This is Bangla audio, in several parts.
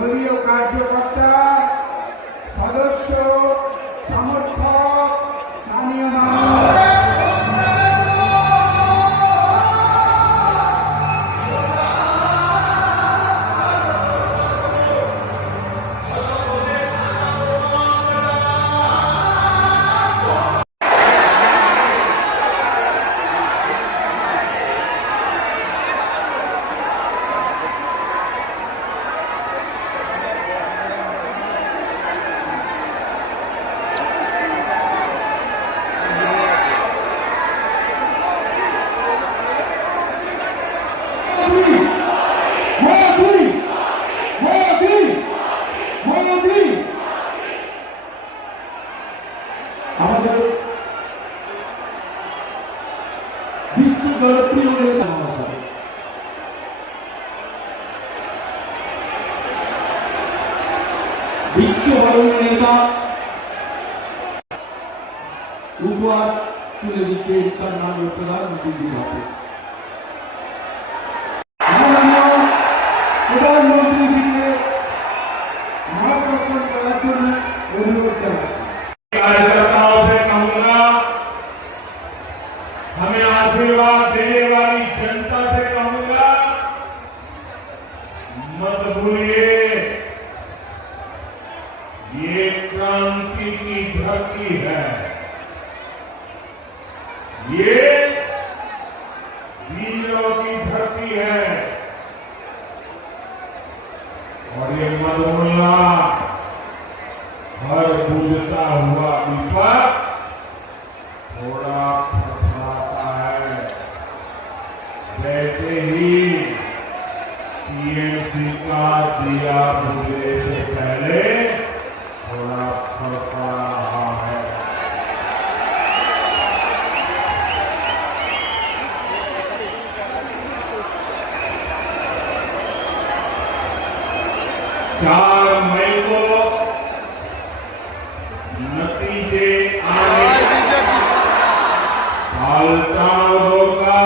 দলীয় কার্যকর্তা, সদস্য, সমর্থক, স্থানীয় মানুষ আমাদের বিশ্ব জনপ্রিয় নেতা বিশ্ববরণ্য নেতা উপহার তুলে দিচ্ছে সম্মানীয় প্রধানমন্ত্রীর হাতে। প্রধানমন্ত্রীকে মার্গদর্শন করার জন্য অনুরোধ জানাচ্ছি। कार्यकर्ताओं से कहूंगा, हमें आशीर्वाद देने वाली जनता से कहूंगा, मत भूलिए ये क्रांति की धरती है, ये वीरों की धरती है और ये मत भूलना हर बुझता हुआ दीपक थोड़ा फड़फड़ाता है। जैसे ही टीएमसी का दिया बुझने से पहले थोड़ा फड़फड़ा रहा है। चार मई को नतीजे आने पलटानों का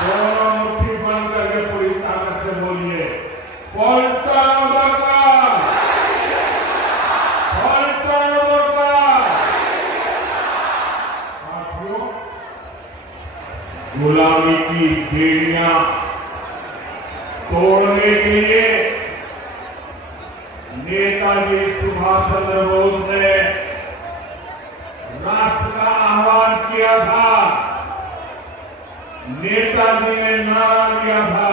दोनों मुट्ठी बंद करके पूरी ताकत से बोलिए, पलटानों का साथियों, गुलामी की बेड़ियां तोड़ने के लिए नेताजी सुभाष चंद्र बोस ने राष्ट्र का आह्वान किया था। नेताजी ने नारा दिया था,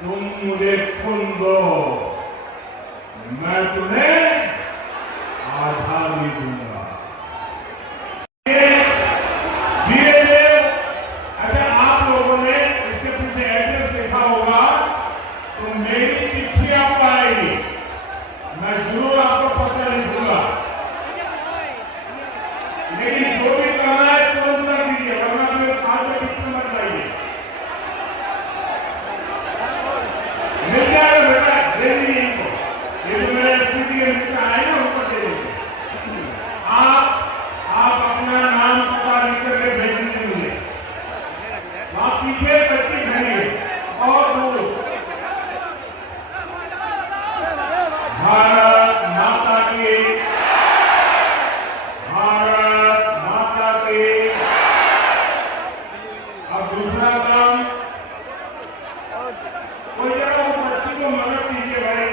तुम मुझे खून दो, मैं तुम्हें आजादी दूंगा। मेरी चिट्ठियां पाएगी, मैं जरूर आपको पत्र लिखूंगा, लेकिन जो भी करना है तुरंत कर दीजिए, वरना मेरे पास चिट्ठी मत लाइए। मिल जाएगा बेटा, दे दीजिए इनको, ये जो मेरे स्मृति के मित्र आए ना उनको दे दीजिए। आप अपना नाम पता लिख करके भेज दीजिए मुझे, आप पीछे बच्ची खड़ी और दूर। भारत माता की, भारत माता की। अब दूसरा काम, कोई जरा वो बच्ची को मदद कीजिए भाई,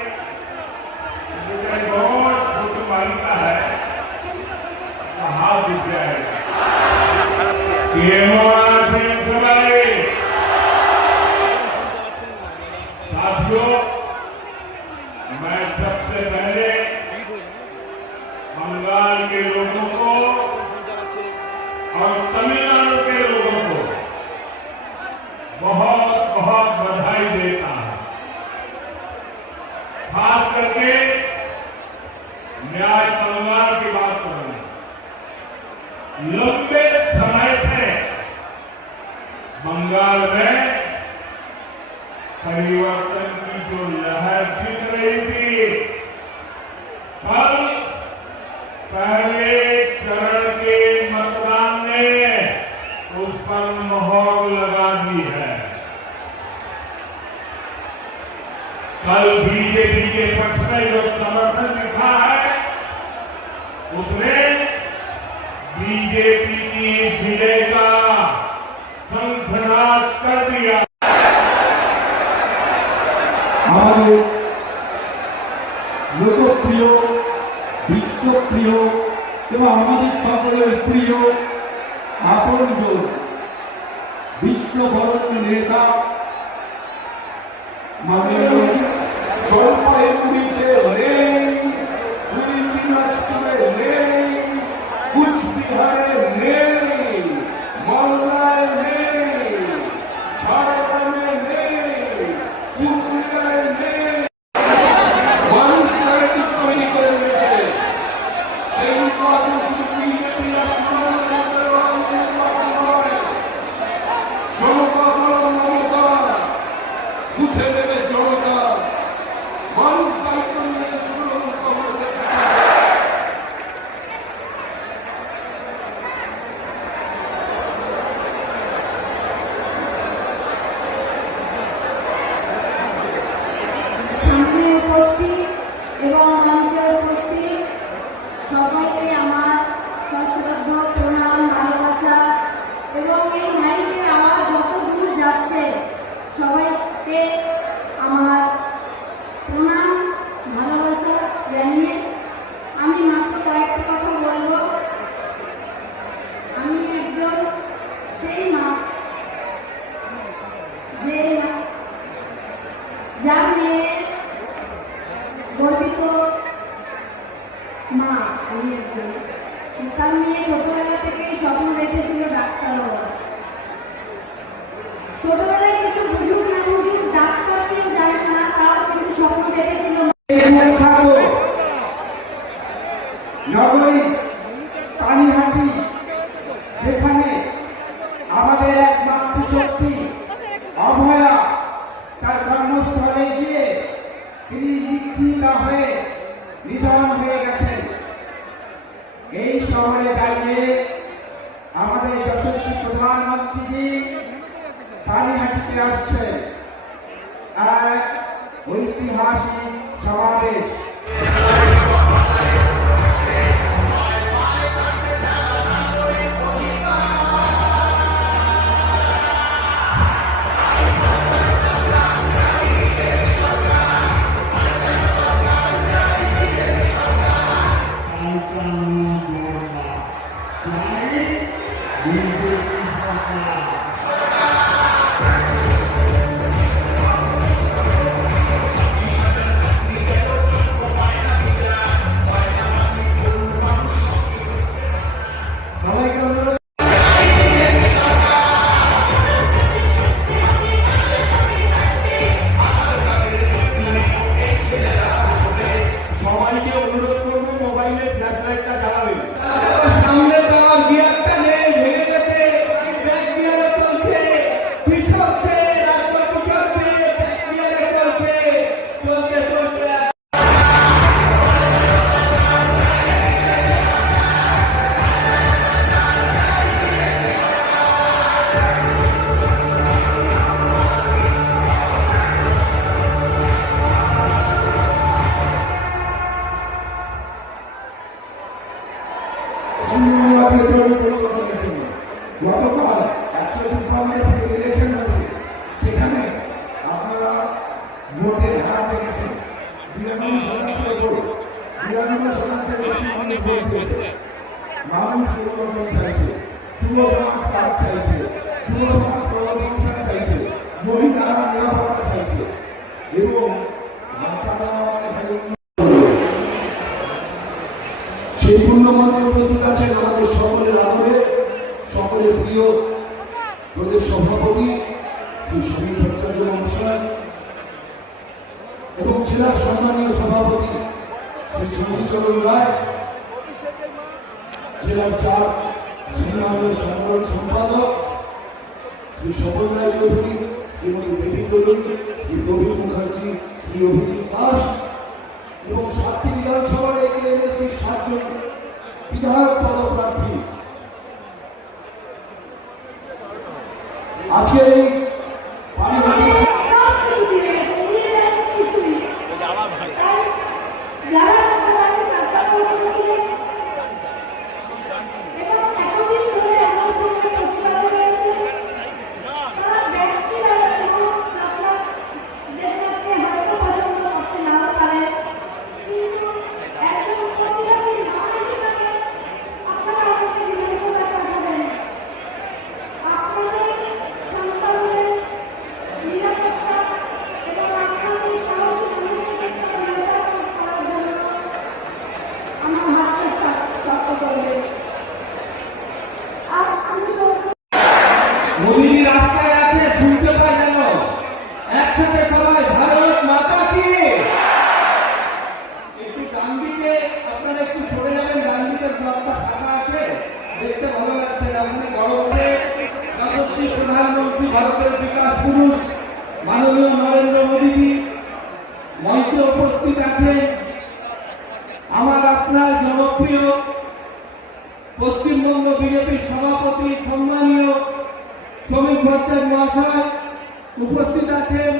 बहुत छोटी बालिका है, हाथ दिख जाएगा। साथियों, मैं सबसे पहले बंगाल के लोगों को और तमिलनाडु के लोगों को बहुत बहुत बधाई देता हूं। खास करके न्याय परिवार की बात करूंगा। लंबे समय से बंगाल में परिवर्तन की जो लहर दिख रही थी, कल पहले चरण के मतदान ने उस पर मोहर लगा दी है। कल बीजेपी के पक्ष में जो समर्थन दिखा है उसने बीजेपी की विजय का शंखनाद कर दिया। আমাদের লোকপ্রিয় বিশ্বপ্রিয় এবং আমাদের সকলের প্রিয় আপনজন বিশ্ববরণ্য নেতা মাননীয় জলপাইগুড়িতে নেই, দুই দিনাজপুরে নেই, কুচবিহারে নেই, মালদায় নেই, ঝাড়গ্রামে নেই, পুরুলিয়ায় নেই। মানুষ ন্যারেটিভ তৈরি করে নিয়েছে এই নির্বাচন শুধু বিজেপি আর তৃণমূলের মধ্যে লড়াই নির্বাচন নয়, জনতা বনাম মমতা, বুঝে নেবে জনতা। মানুষ দায়িত্ব নিয়েছে তৃণমূল কংগ্রেসের সামনে উপস্থিত এবং মঞ্চে উপস্থিত সবাইকে আমার সশ্রদ্ধ প্রণাম, ভালোবাসা এবং এই মাইকের আওয়াজ যত দূর যাচ্ছে সবাইকে আমার প্রণাম, ভালোবাসা জানিয়ে আমি মাত্র কয়েকটা কথা বলবো। আমি একজন সেই মা যে যার মেয়ে গর্বিত মা। আমি একজন তার মেয়ে ছোটবেলা থেকেই স্বপ্ন দেখেছিল ডাক্তার হওয়ার। ছোটবেলায় কিছু বুঝুক না বুঝুক, ডাক্তার কেউ জানে না, তাও কিন্তু স্বপ্ন দেখেছিল। নগরী পানিহাটি, যেখানে আমাদের এক মাতৃশক্তি অভয়া তার কর্মস্থলে গিয়ে তিনি নিগৃহীতা হয়ে নিধন হয়ে গেছেন। এই শহরে দাঁড়িয়ে আমাদের যশস্বী প্রধানমন্ত্রীজি পানিহাটিতে আসছেন। এক ঐতিহাসিক সমাবেশ। সবাইকে অনুরোধ করবো মোবাইলে ফ্ল্যাশ লাইটটা জ্বালাবেন। সামনে যাওয়ার গিয়ারটা নেই, ভেঙে গেছে, ব্যাক গিয়ারে চলছে, পিছলছে, রাস্তা পিছলছে, ব্যাক গিয়ারে চলছে, চলতে চলতে গতকাল 153 থেকে ইলেকশন হয়েছে, সেখানে আপনারা ভোটের হার দেখেছেন 92% ভোট, 92% বেশি মানুষ ভোট দিয়েছে। মানুষ পরিবর্তন চাইছে, যুব সমাজ কাজ চাইছে, যুব সমাজ কর্মসংস্থান চাইছে, মহিলারা নিরাপত্তা চাইছে এবং সেই পূর্ণ মঞ্চে উপস্থিত আছেন আমাদের সকলের আদরে, সকলের প্রিয় প্রদেশ সভাপতি শ্রী সমীর ভট্টাচার্য মহাশয় এবং জেলার সম্মানীয় সভাপতি শ্রী চণ্ডীচরণ রায়, জেলার 4 সম্মানীয় সাধারণ সম্পাদক শ্রী স্বপন রায় চৌধুরী, শ্রীমতী দেবী দলুই, শ্রী প্রবীর মুখার্জি, শ্রী অভিজিৎ দাস এবং 7টি বিধানসভার এএনএসপির 7 জন বিধায়ক পদপ্রার্থী আজকের এই পানিহাটি সব কিছু দিয়ে গেছে, দিয়ে দেয়নি কিছুই। তাই যারা সত্যিকারের ডাক্তারবাবু করেছিলেন এবং এতদিন ধরে আমার সঙ্গে প্রতিবাদে রয়েছে, তারা ব্যক্তিরা এবং দেবনাথকে হয়তো পছন্দ করতে নাও পারেন, কিন্তু একজন প্রতিবাদী মা হিসাবে আপনারা আমাকে বিধানসভায় পাঠাবেন। আপনাদের সন্তানদের নিরাপত্তা এবং আপনাদের সাহসী মানসিকতা নিরাপত্তা করার জন্য আমার হাতকে শক্ত করবে। আর আমি বলবো মোদিজি রাস্তায় আছে, শুনতে পাই যেন। একসাথে সবাই ভারত মাতা কি। একটু ডান দিকে, আপনারা একটু সরে যাবেন, ডান দিকের ব্লকটা ফাঁকা আছে, দেখতে ভালো লাগছে না। ওখানে গরমে যশস্বী প্রধানমন্ত্রী, ভারতের বিকাশ পুরুষ মাননীয় নরেন্দ্র মোদীজি মঞ্চে উপস্থিত আছেন। আমার আপনার জনপ্রিয় পশ্চিমবঙ্গ বিজেপির সভাপতি সম্মানীয় শ্রমিক ভট্টাচার্য মহাশয় উপস্থিত আছেন।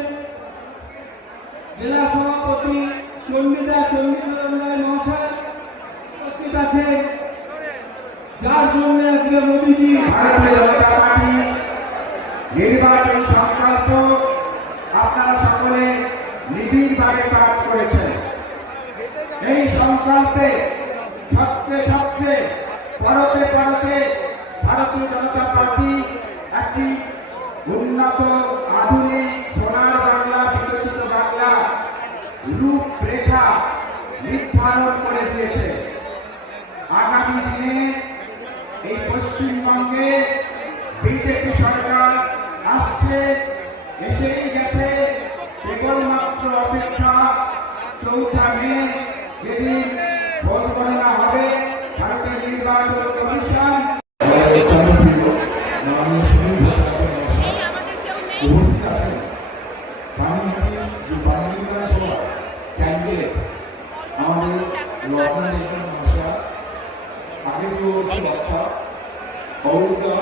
জেলা সভাপতি চণ্ডীচরণ রায় মহাশয় উপস্থিত আছেন, যার জন্য আজকে মোদীজি ভারতীয় জনতা পার্টি নির্বাচন সংকল্প আপনারা সকলে নিবিড়ভাবে পাঠ করেছেন। এই সংকল্পে ছত্রে ছত্রে পরতে পরতে ভারতীয় জনতা পার্টি একটি উন্নত আধুনিক সোনার বাংলা, বিকশিত বাংলা রূপরেখা নির্ধারণ করে দিয়েছে। আগামী দিনে এই পশ্চিমবঙ্গে বিজেপি সরকার আসছে, এসেই গেছে, কেবলমাত্র অপেক্ষা 4 মে যেদিন ভোট গণনা হবে। ভারতের নির্বাচন কমিশন আমাদের অত্যন্ত প্রিয় মাননীয় শ্রমিক ভট্টাচার্য মহাশয় উপস্থিত আছেন। পানিহাটি বিধানসভা ক্যান্ডিডেট আমাদের রত্না দেবনাথ মহাশয়, আগের পূর্ববর্তী বক্তা কৌরদা,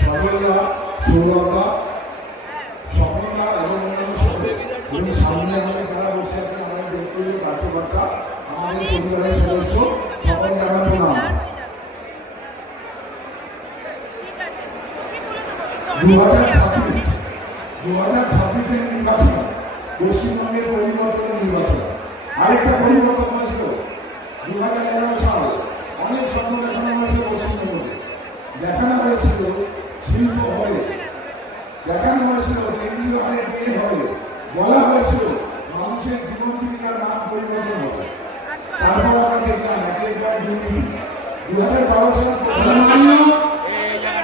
সজলদা, সৌরভদা, স্বপনদা এবং অন্যান্য সকলে, এবং সামনে আমাদের যারা বসে আছেন আমাদের ব্যক্তিগত কার্যকর্তা, আমাদের পরিবারের সদস্য, সকলকে আমার প্রণাম। 2026 নির্বাচন পশ্চিমবঙ্গের পরিবর্তনের নির্বাচন। আরেকটা পরিবর্তন হয়েছিল 2011 সাল, অনেক স্বপ্ন দেখানো হয়েছিল পশ্চিমবঙ্গে, দেখানো হয়েছিল শিল্প হবে, দেখানো হয়েছিল কেন্দ্রীয় হারে বিয়ে হবে, বলা হয়েছিল মানুষের জীবন জীবিকার মান পরিবর্তন হবে। তারপর আমরা দেখলাম একের পর দুর্নীতি। 2012 সাল সম্মানীয়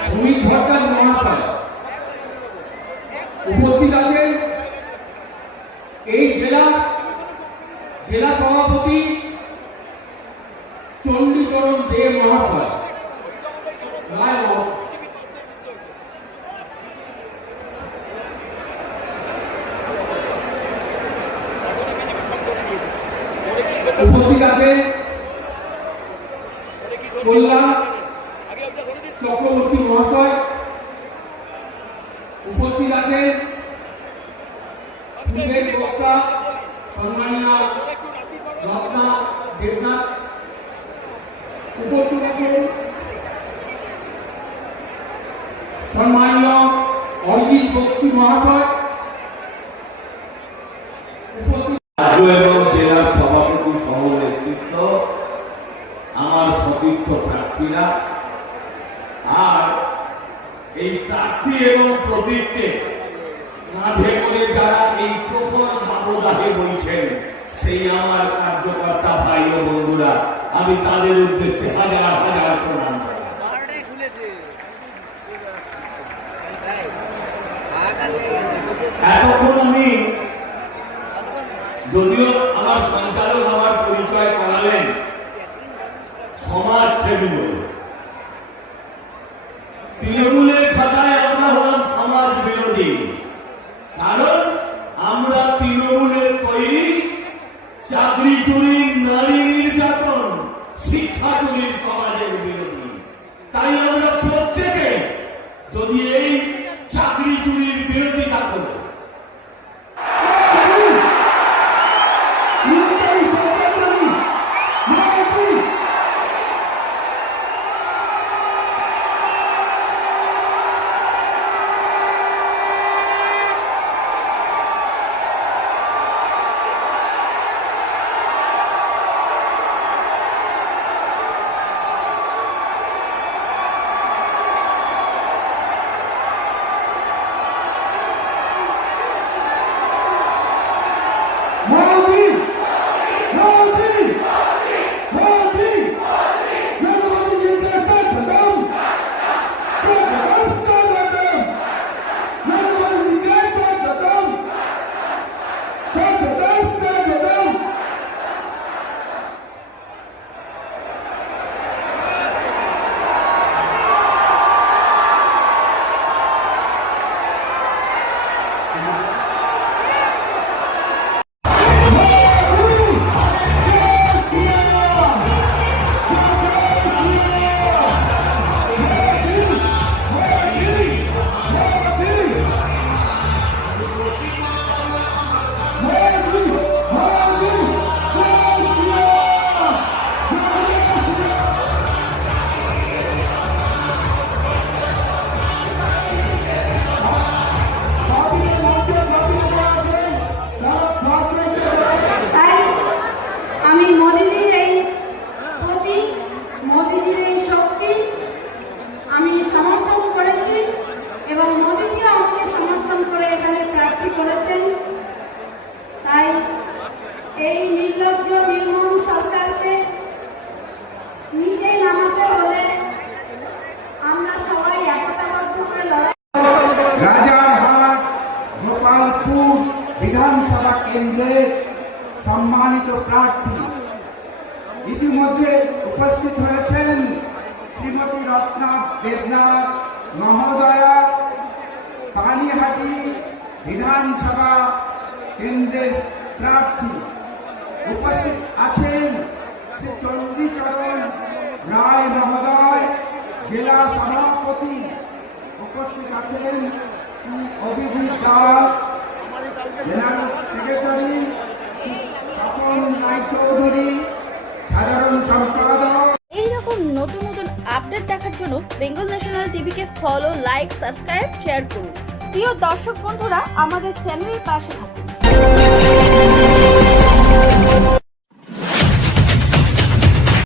শ্রমিক ভট্টাচার্য মহাশয় উপস্থিত আছেন। এই জেলা সভাপতি চণ্ডীচরণ দে মহাশয়, রায় মহাশয় উপস্থিত আছেন। কল্যাণ চক্রবর্তী মহাশয় উপস্থিত আছেন। পূর্বের বক্তা সম্মানীয় রত্না দেবনাথ উপস্থিত আছেন। সম্মানীয় অরিজিৎ বক্সি মহাশয় উপস্থিত। রাজ্য এবং জেলার সভাপতি সহ নেতৃত্ব, আমার সতীর্থ প্রার্থীরা, আর এই প্রার্থী এবং প্রতীককে কাঁধে করে যারা এই প্রখর দাবদাহে বইছেন, সেই আমার কার্যকর্তা ভাই ও বন্ধুরা, আমি তাদের উদ্দেশ্যে হাজার হাজার প্রণাম করি। এতক্ষণ আমি, যদিও আমার সঞ্চালক আমার পরিচয় করালেন সমাজসেবী বলে, তৃণমূলের খাতায় আমরা হলাম সমাজ বিরোধী। কারণ আমরা তৃণমূলের তৈরি চাকরি চুরি, নারী নির্যাতন, শিক্ষা চুরির সমাজের বিরোধী। তাই আমরা প্রত্যেকে যদি এই চাকরি চুরির বিরোধিতা করে। তাই আমি মোদিজির এই প্রতীক, মোদিজির এই শক্তি আমি সমর্থন করেছি এবং মোদিজিও আমাকে সমর্থন করে এখানে প্রার্থী করেছেন। তাই এই নির্লজ্জ নির্মম সরকারকে নিচেই নামাতে হলে আমরা সবাই একতাবদ্ধ হয়ে লড়াই। রাজারহাট গোপালপুর বিধানসভা কেন্দ্রের সম্মানিত প্রার্থী ইতিমধ্যে উপস্থিত হয়েছেন শ্রীমতী রত্না দেবনাথ মহোদয়া, পানিহাটি বিধানসভা কেন্দ্রের প্রার্থী। উপস্থিত আছেন শ্রী চণ্ডীচরণ রায় মহোদয়, জেলা সভাপতি। উপস্থিত আছেন শ্রী অভিজিৎ দাস, জেনারেল সেক্রেটারি, শ্রী স্বপন রায়চৌধুরী, সাধারণ সম্পাদক। এইরকম নতুন নতুন আপডেট দেখার জন্য বেঙ্গল ন্যাশনাল টিভিকে ফলো, লাইক, সাবস্ক্রাইব, শেয়ার করুন। প্রিয় দর্শক বন্ধুরা, আমাদের চ্যানেলের পাশে থাকুন।